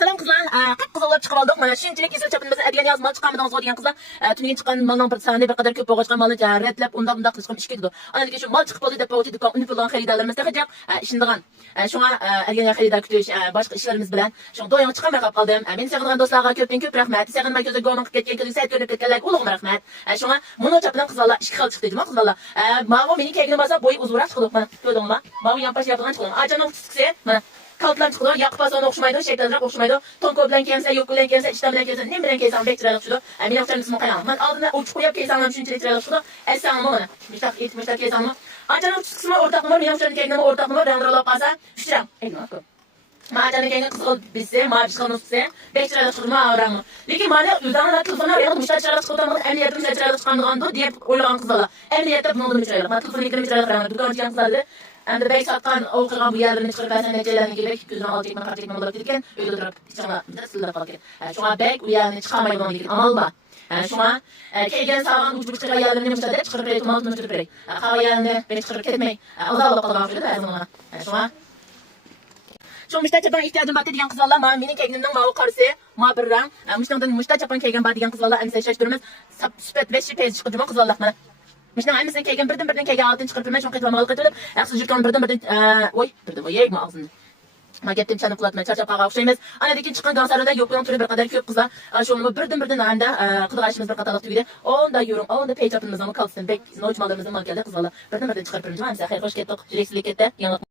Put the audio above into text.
Selam kızlar. Qip-qizillar chiqib oldik. Mana shunchalik esil chapimizdan adigan yoz mal chiqqanmiz degan qizlar. Tuniga chiqqan malning bir soni bir qadar ko'p bo'lgan chiqqan malni ratlab unda qilishim ish ketdi. Ana shu mal chiqib qoldi deb o'tib do'kon uni bilan xaridorlarimiz taxajaq ishindigan. Shunga adigan xaridor kutish boshqa ishlarimiz bilan shu do'yong chiqamay qolib qoldim. Men sevadigan do'stlarga ko'p rahmat. Sevadigan ko'zga go'min qilib ketgan ko'zga sayt ko'rib ketganlarga ulug' rahmat. Shunga mono chapdan qizlar ikki xil chiqdi deyman qizlar. Ma'vo mening kegini bo'lsa bo'yi uzunroq chiqdi. Mana ko'rdingmi? Ma'vo yanpash yapgan chiqdi. Ajonim chiqsa mana kaltlar çıkıyor, yakıp asana okşumaydı, şekillendirip okşumaydı. Tonko bilen kemse, yok bilen kemse, işten bilen kemse, ne bilen kemse, bek çıraylık şudu. Benim çarım kısmı kayalım. Ben aldığında uçuk koyup kemse anlam şunçeli çıraylık şudu. Esen anlamı bana. Müştak kemse anlamı. Ancak kısmı ortak numar, benim çarım kemse ortak numar, ben oraya kalsa, şuram. Eyni akı. Maçanın kemse kızıl bilse, mavi çıkalım tutsa, bek çıraylık şudu, mavi oranı. Lekin bana uzanlar telefonu arayalım, müştak çıraylık şudu, emniyetim müştak çıraylık çıkandıgandı, diye oylayan kızlarla. Emniyette bunu oldu çıraylık. Ben telefonu yıkırım çıraylık arayalım. Dükkan çıkan kızlardı. Hem de bey satkan okuyan bu yerlerini çıkarıp ben necelerine girmek, gözüne al çekme, kart çekme olarak gelirken, öyle durup, içine sırlara kalırken. Şuna bek bu yerlerini çıkarmayı bana gelirken, amal var. Şuna, keygen sağlan uç çıkar yerlerini müsaade çıkarıp verek, tumalını çıkarıp verek. Hava yerlerini beni çıkarıp ketmeyi, Allah kalmak şöyle her zaman. Şuna, şu müşteri çapan ihtiyacım battı diyen kızlarla, benim kegnimden mavi karısı, bir rang. Müşteri çapan keygen battı diyen kızlarla, emse şaştırmaz, süpet ve şipez çıkıcıma kızlarla. Müşteri ayımızın keygen birden keygen altın çıkarıp vermek, şuna kayıtma malık etülüp, yaksı jirkan birden, oy, yek mi ağzını? Ma gittim çanı kulatmaya, çarçap qağa okşayımız. Ana dekin çıkan gansarada yok bulan türü bir kadar köp kızlar. Şunu birden anda kıdığaşımız bir katalak tüyüde. Onda yorum, onda peyçapımızdan mı kalsın, bek, noçmalarımızdan mı geldi kızlarla. Birden çıkarıp vermek, ayımıza hayır hoş gettik, jireksilik etti, yanılık.